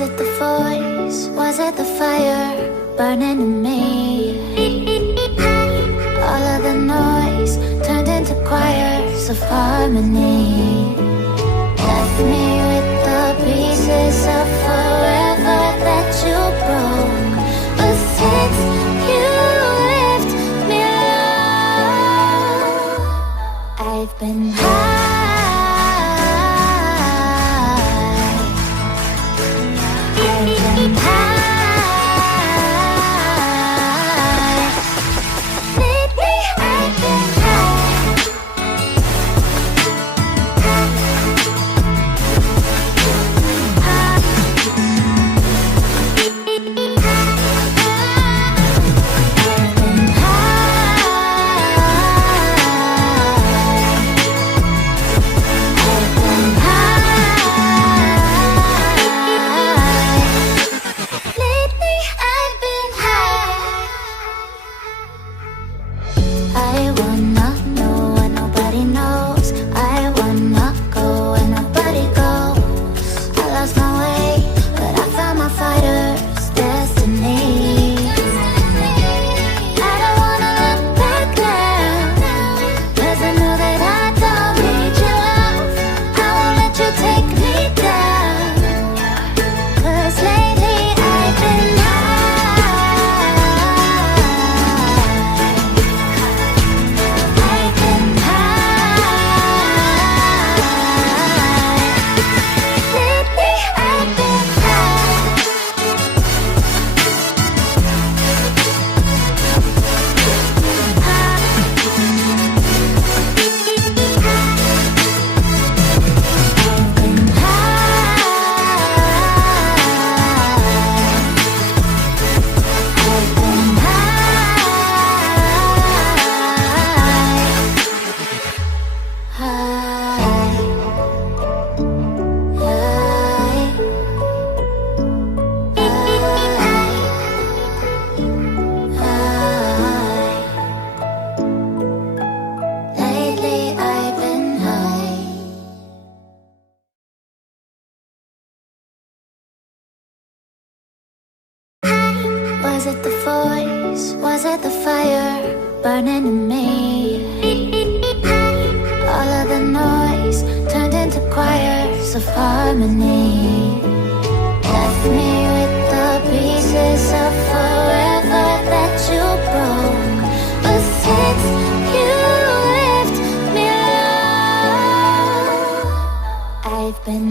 Was it the voice? Was it the fire burning in me? All of the noise turned into choirs of harmony. Left me with the pieces of forever that you broke. But since you left me alone, I've been high. Was it the voice? Was it the fire burning in me? All of the noise turned into choirs of harmony. Left me with the pieces of forever that you broke. But since you left me alone, I've been